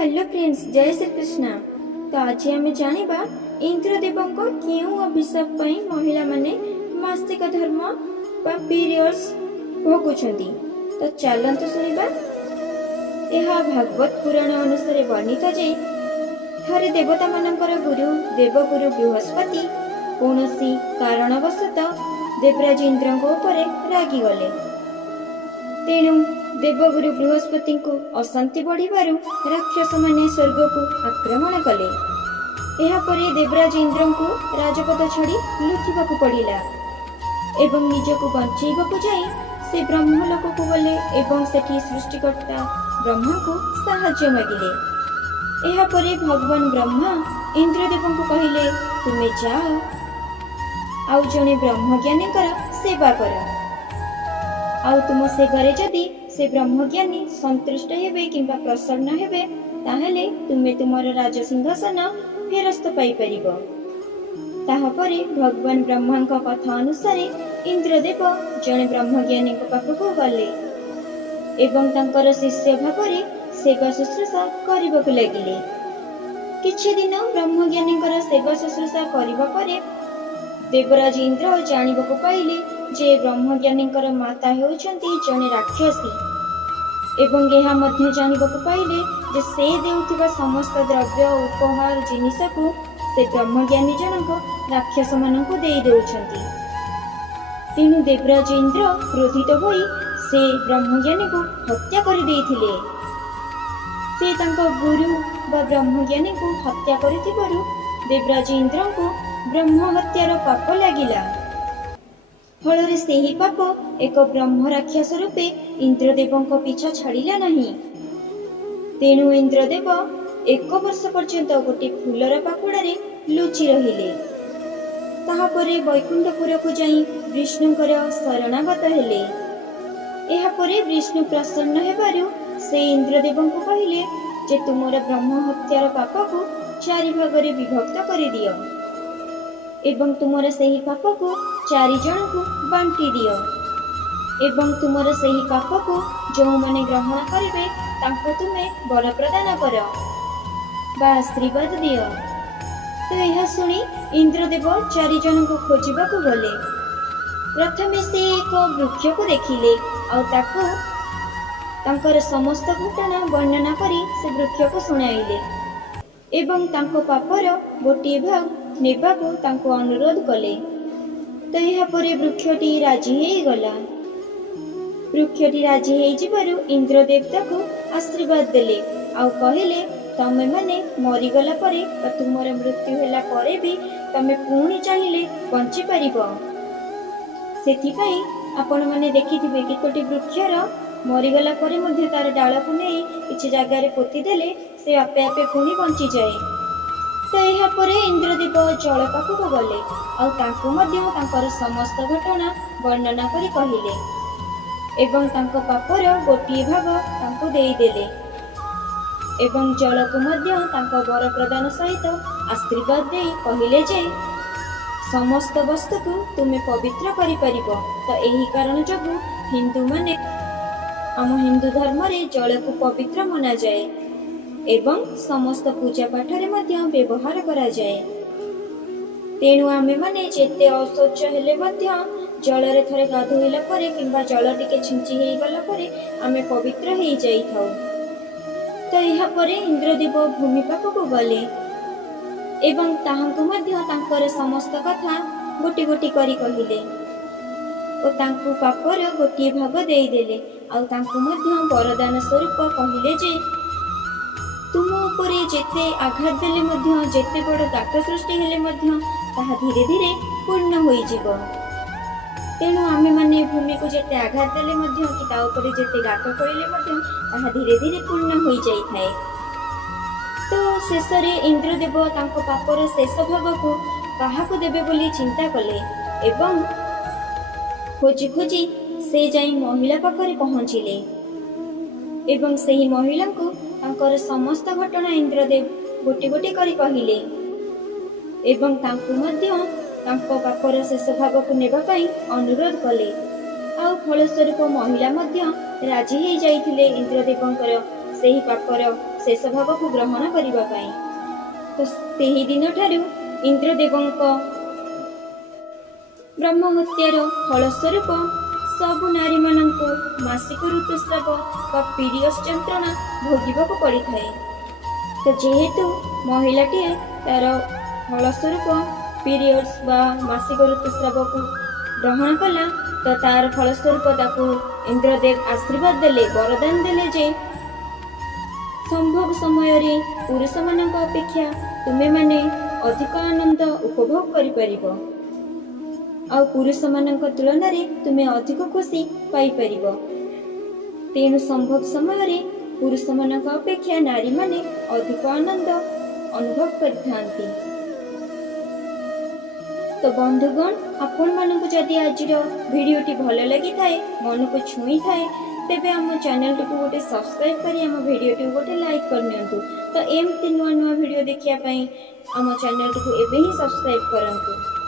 Hello friends, जय श्री कृष्ण। तो आज आम जानिबा इंद्रदेवଙ୍କ केउ अभिशाप पई महिला माने मासिक धर्म बा पीरियड्स भोगुछंती। तो चलंतु सुनिबा। यह भागवत पुराण अनुसार वर्णित जे थरे देवता मानकर गुरु देवगुरु बृहस्पति कौनसी कारणवशतः देवराज इंद्रଙ୍କ उपरे रागी गले। तेणु देवगुरु बृहस्पति को अशांति बढ़िबारु राक्षस माने स्वर्ग को आक्रमण कले। एहापरे देवराज इंद्र को राजपद छाड़ी लुचिबाकू पड़िला एवं निजको बंचेबाकू जाई से ब्रह्मलोक को गले एवं सेठी सृष्टिकर्ता ब्रह्मा को साहाय्य मागिले। एहापरे भगवान ब्रह्मा इंद्रदेव को कहिले, तुमे जाओ आउ जने ब्रह्मज्ञानी सेवा कर। आउ तुम से घरे जदि से ब्रह्मज्ञानी संतुष्ट हेबे किंबा प्रसन्न हेबे ताहले तुमे तुमर राजसिंहासन फेरस्त पाई परिबो। ताहापरे भगवान ब्रह्मांक कथा अनुसार इंद्रदेव जने ब्रह्मज्ञानी पाखक गले एवं तांकर शिष्य भावरे सेवा शुश्रूषा करबाकू लागिले। किछि दिन ब्रह्मज्ञानी सेवा शुश्रूषा करिबा परे देवराज इंद्र जानिबाकू पाइले जे ब्रह्मज्ञानी माता हेउछंती जने राक्षसी एवं यह मध्य जानिबाकू पाइले जे से देउथिबा समस्त द्रव्य उपहार जिनिस को से ब्रह्मज्ञानी जनक राक्षस मानकू देई देउछंती। तेणु देवराज इंद्र क्रोधित होई से ब्रह्मज्ञानी को हत्या कर देइथिले। से तांको गुरु बा ब्रह्मज्ञानी को हत्या करिथिबारु देवराज इंद्र को ब्रह्म हत्यार पाप लागिला। फल से ही पाप एक ब्रह्म राक्षस रूपे इंद्रदेव पीछा छाड़िला नहीं। तेणु इंद्रदेव 1 वर्ष पर्यंत गोटे फूलर पाखुड़े लुचि रहिले। ताहापरे वैकुंठपुर को जाई विष्णुकर शरणागत हेले। एहापरे विष्णु प्रसन्न हेबारु से इंद्रदेव को कहिले जे तुमर ब्रह्म हत्यार पाप को 4 भागरे विभक्त कर दियो एवं तुमर सही पाप को 4 जन को बांटी दियो एवं तुमर सही पाप को जो माने ग्रहण करिवे तांको तुमे वर प्रदान कर बा आशीर्वाद दियो। तो यह सुनी इंद्रदेव 4 जन को खोजिबाकू गले। प्रथमे से एक वृक्ष को देखिले और ताको तांकर समस्त घटना वर्णना करी से वृक्ष को सुनाइले एवं तांको पापर गोटे भाग नेबाकू तांको अनुरोध कले। तो यह परे वृक्षटी राजी हेई गला। वृक्षटी राजी हेई जिबारु इंद्रदेव ताकू आशीर्वाद देले आउ कहिले, तमे माने मरी गला परे तुमर मृत्यु होला परे भी तमे पुणी चाहिले बंची परिबो। सेथि पई आपण माने देखिथिबे कितोटी वृक्षर मरी गला परे मध्ये तार डाल को नै किछि जागा रे पोती देले से आपे आपे पुणी बंची जाए। तो यह परे इंद्रदेव जल पाखक गले और तांको मध्य तांकर समस्त घटना वर्णना करी कहिले एवं तांको पापर गोटे भाग तांको देई देले एवं जल को मध्य तांको वर प्रदान सहित आशीर्वाद देई कहिले जे समस्त वस्तु को तुमे पवित्र करि परिबो। तो एही कारण जगु हिंदू माने आम हिंदू धर्म रे जल को पवित्र मना जाए एवं समस्त पूजा पाठ रे मध्य व्यवहार करा जाए। तेणु आमे माने जेते अशौच हेले मध्य जल रे थरे गाधोइला परे किंबा जल टिके छिंची हेई गला परे आमे पवित्र हेई जाई थाउ। तो यह परे इंद्रदेव भूमि पाखक गले एवं ताहांको मध्य तांकर समस्त कथा गोटी गोटी करी कहिले ओ तांको पापर गोटी भाग देई देले आ तांको मध्य वरदान स्वरूप कहिले जे तुम उपरे जेते आघात देले मध्य जेते बड़ गात सृष्टि हेले मध्य ताहा धीरे धीरे पूर्ण होई जीवो। तेणु आमे माने भूमि को जेते आघात देले मध्य कि ता उपरे जेते गात करिले मध्य ताहा धीरे धीरे पूर्ण होई जाई थाए। तो शेष रे इंद्रदेव तांको पापर शेष भाग को काहाकू देबे बोली चिंता कले एवं खोजी खोजी से जाई महिला पाखरे पहुंचिले एवं सही महिला को तांकर समस्त घटना इंद्रदेव गोटे गोटे करी कहिले एवं तांको मध्य तांको पापर शेष भाग को नेबा पई अनुरोध कले। आउ फलस्वरूप महिला मध्य राजी हेई जाइथिले इंद्रदेवंकर सेही पापर शेष भाग को ग्रहण करिबा पाई। तो सेही दिन ठारू इंद्रदेवଙ୍କ ब्रह्म हत्यार फल स्वरूप सबु नारी मानंको मासिक ऋतुस्राव व पीरियड्स जंत्रणा भोगिबाको पड़िथाए। तो जेहेतु महिलाटी तार फल स्वरूप पीरियड्स व मासिक ऋतुस्राव को ग्रहण कला, तो तार फल स्वरूप ताकू इंद्रदेव आशीर्वाद देले, वरदान देले जे संभोग समय रे पुरुष मानक अपेक्षा तुमे माने अधिक आनंद उपभोग करि परिबो आ पुरुष मानक तुलन रे तुमे अधिक खुशी पाई परिबो। तेणु संभोग समय रे पुरुष मानक अपेक्षा नारी माने अधिक आनंद अनुभव करथांती। तो बंधुगण, आपण मानक जदि आजिर भिडियोटी भल लगी थाए, मन को छुई थाए, तेबे आम चैनल को गोटे सब्सक्राइब करी आम भिडियोटी गोटे लाइक कर नियंतु। तो एमती नुआ नुआ भिडियो देखिया पई आम चैनल को एबे ही सब्सक्राइब करंतु।